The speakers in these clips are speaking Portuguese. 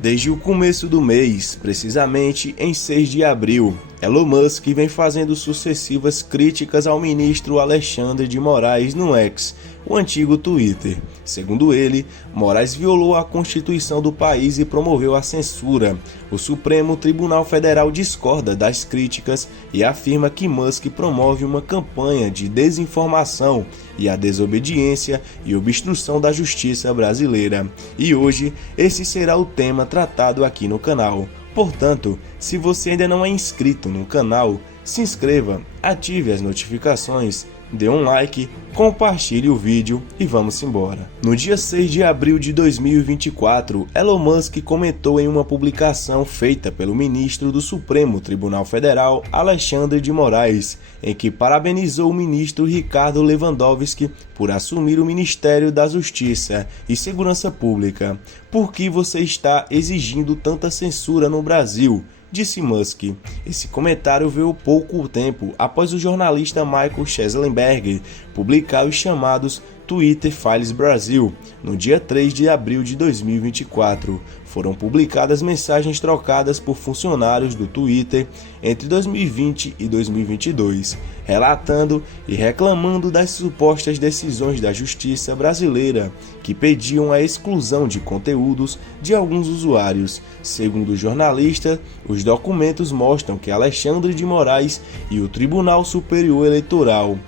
Desde o começo do mês, precisamente em 6 de abril, Elon Musk vem fazendo sucessivas críticas ao ministro Alexandre de Moraes no X, o antigo Twitter. Segundo ele, Moraes violou a Constituição do país e promoveu a censura. O Supremo Tribunal Federal discorda das críticas e afirma que Musk promove uma campanha de desinformação e a desobediência e obstrução da justiça brasileira. E hoje, esse será o tema tratado aqui no canal. Portanto, se você ainda não é inscrito no canal, se inscreva, ative as notificações, dê um like, compartilhe o vídeo e vamos embora. No dia 6 de abril de 2024, Elon Musk comentou em uma publicação feita pelo ministro do Supremo Tribunal Federal, Alexandre de Moraes, em que parabenizou o ministro Ricardo Lewandowski por assumir o Ministério da Justiça e Segurança Pública. Por que você está exigindo tanta censura no Brasil? Disse Musk. Esse comentário veio pouco tempo após o jornalista Michael Schellenberg publicar os chamados Twitter Files Brasil. No dia 3 de abril de 2024, foram publicadas mensagens trocadas por funcionários do Twitter entre 2020 e 2022, relatando e reclamando das supostas decisões da justiça brasileira que pediam a exclusão de conteúdos de alguns usuários. Segundo o jornalista, os documentos mostram que Alexandre de Moraes e o Tribunal Superior Eleitoral,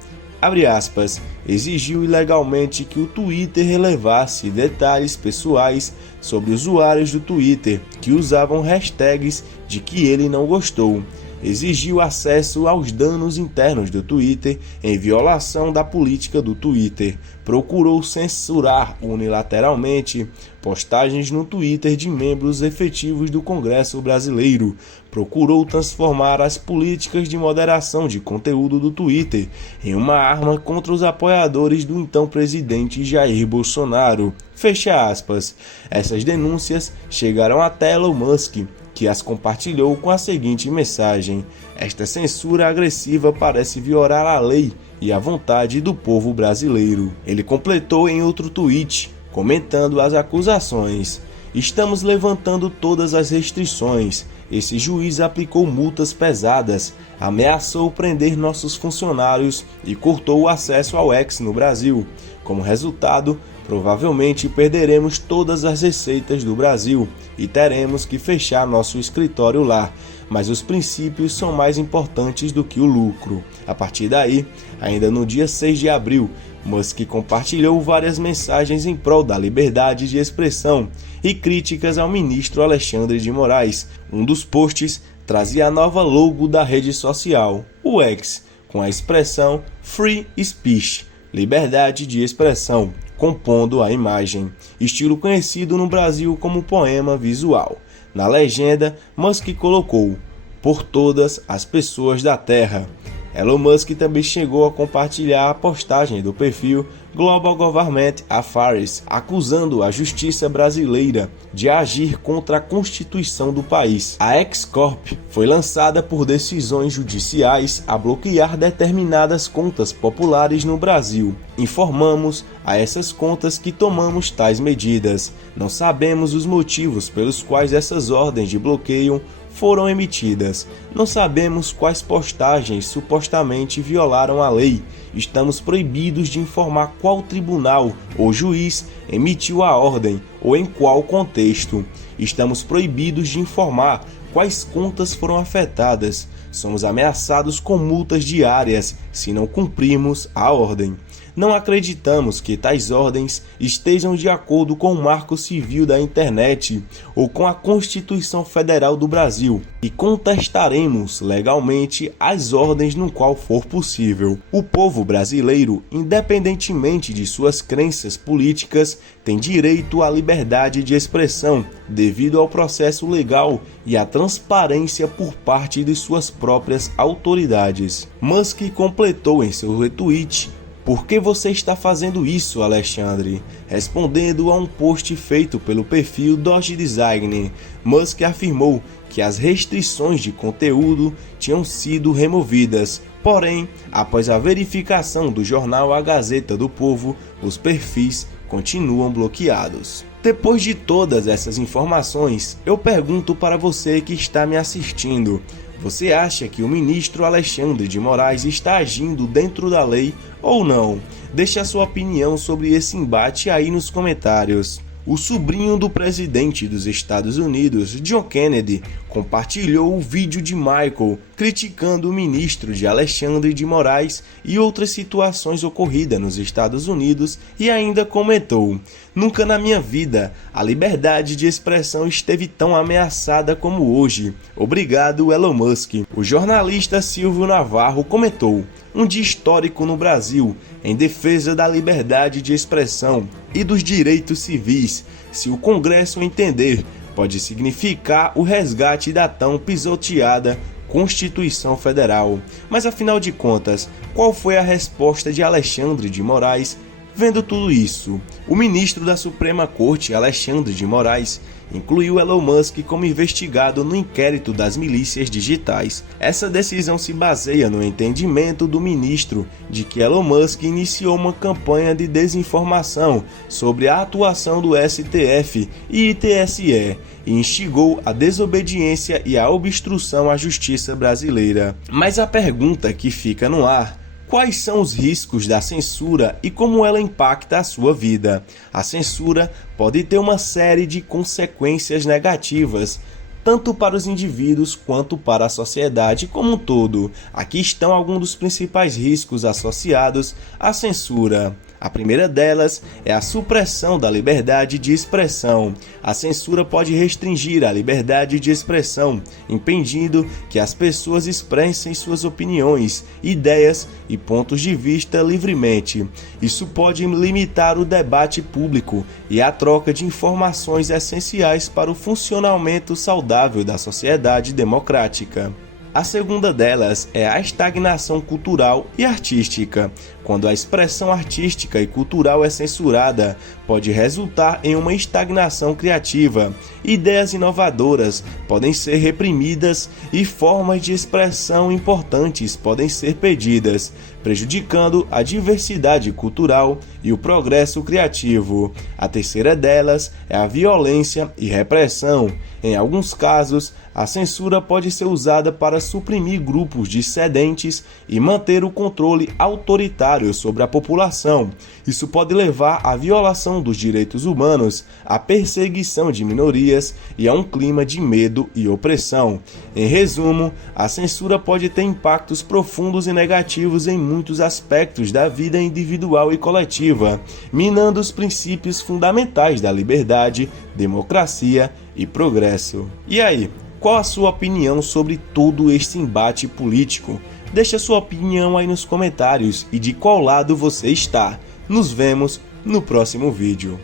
abre aspas, exigiu ilegalmente que o Twitter relevasse detalhes pessoais sobre usuários do Twitter que usavam hashtags de que ele não gostou. Exigiu acesso aos dados internos do Twitter em violação da política do Twitter. Procurou censurar unilateralmente postagens no Twitter de membros efetivos do Congresso Brasileiro. Procurou transformar as políticas de moderação de conteúdo do Twitter em uma arma contra os apoiadores do então presidente Jair Bolsonaro. Fecha aspas. Essas denúncias chegaram até Elon Musk, que as compartilhou com a seguinte mensagem: esta censura agressiva parece violar a lei e a vontade do povo brasileiro. Ele completou em outro tweet, comentando as acusações: estamos levantando todas as restrições. Esse juiz aplicou multas pesadas, ameaçou prender nossos funcionários e cortou o acesso ao X no Brasil. Como resultado, provavelmente perderemos todas as receitas do Brasil e teremos que fechar nosso escritório lá, mas os princípios são mais importantes do que o lucro. A partir daí, ainda no dia 6 de abril, Musk compartilhou várias mensagens em prol da liberdade de expressão e críticas ao ministro Alexandre de Moraes. Um dos posts trazia a nova logo da rede social, o X, com a expressão Free Speech, liberdade de expressão, compondo a imagem, estilo conhecido no Brasil como poema visual. Na legenda, Musk colocou: por todas as pessoas da Terra. Elon Musk também chegou a compartilhar a postagem do perfil Global Government Affairs, acusando a justiça brasileira de agir contra a Constituição do país. A X-Corp foi lançada por decisões judiciais a bloquear determinadas contas populares no Brasil. Informamos a essas contas que tomamos tais medidas. Não sabemos os motivos pelos quais essas ordens de bloqueio foram emitidas. Não sabemos quais postagens supostamente violaram a lei. Estamos proibidos de informar qual tribunal ou juiz emitiu a ordem ou em qual contexto. Estamos proibidos de informar quais contas foram afetadas. Somos ameaçados com multas diárias se não cumprirmos a ordem. Não acreditamos que tais ordens estejam de acordo com o Marco Civil da Internet ou com a Constituição Federal do Brasil e contestaremos legalmente as ordens no qual for possível. O povo brasileiro, independentemente de suas crenças políticas, tem direito à liberdade de expressão devido ao processo legal e à transparência por parte de suas próprias autoridades. Musk completou em seu retweet: por que você está fazendo isso, Alexandre? Respondendo a um post feito pelo perfil Doge Design, Musk afirmou que as restrições de conteúdo tinham sido removidas. Porém, após a verificação do jornal A Gazeta do Povo, os perfis continuam bloqueados. Depois de todas essas informações, eu pergunto para você que está me assistindo: você acha que o ministro Alexandre de Moraes está agindo dentro da lei ou não? Deixe a sua opinião sobre esse embate aí nos comentários. O sobrinho do presidente dos Estados Unidos, John Kennedy, compartilhou o vídeo de Michael criticando o ministro de Alexandre de Moraes e outras situações ocorridas nos Estados Unidos e ainda comentou: "Nunca na minha vida a liberdade de expressão esteve tão ameaçada como hoje. Obrigado, Elon Musk." O jornalista Silvio Navarro comentou: "Um dia histórico no Brasil, em defesa da liberdade de expressão e dos direitos civis. Se o Congresso entender, pode significar o resgate da tão pisoteada Constituição Federal." Mas afinal de contas, qual foi a resposta de Alexandre de Moraes vendo tudo isso? O ministro da Suprema Corte, Alexandre de Moraes, incluiu Elon Musk como investigado no inquérito das milícias digitais. Essa decisão se baseia no entendimento do ministro de que Elon Musk iniciou uma campanha de desinformação sobre a atuação do STF e TSE e instigou a desobediência e a obstrução à justiça brasileira. Mas a pergunta que fica no ar: quais são os riscos da censura e como ela impacta a sua vida? A censura pode ter uma série de consequências negativas, tanto para os indivíduos quanto para a sociedade como um todo. Aqui estão alguns dos principais riscos associados à censura. A primeira delas é a supressão da liberdade de expressão. A censura pode restringir a liberdade de expressão, impedindo que as pessoas expressem suas opiniões, ideias e pontos de vista livremente. Isso pode limitar o debate público e a troca de informações essenciais para o funcionamento saudável da sociedade democrática. A segunda delas é a estagnação cultural e artística. Quando a expressão artística e cultural é censurada, pode resultar em uma estagnação criativa. Ideias inovadoras podem ser reprimidas e formas de expressão importantes podem ser perdidas, prejudicando a diversidade cultural e o progresso criativo. A terceira delas é a violência e repressão. Em alguns casos, a censura pode ser usada para suprimir grupos dissidentes e manter o controle autoritário sobre a população. Isso pode levar à violação dos direitos humanos, à perseguição de minorias e a um clima de medo e opressão. Em resumo, a censura pode ter impactos profundos e negativos em muitos aspectos da vida individual e coletiva, minando os princípios fundamentais da liberdade, democracia e progresso. E aí, qual a sua opinião sobre todo este embate político? Deixe a sua opinião aí nos comentários e de qual lado você está. Nos vemos no próximo vídeo.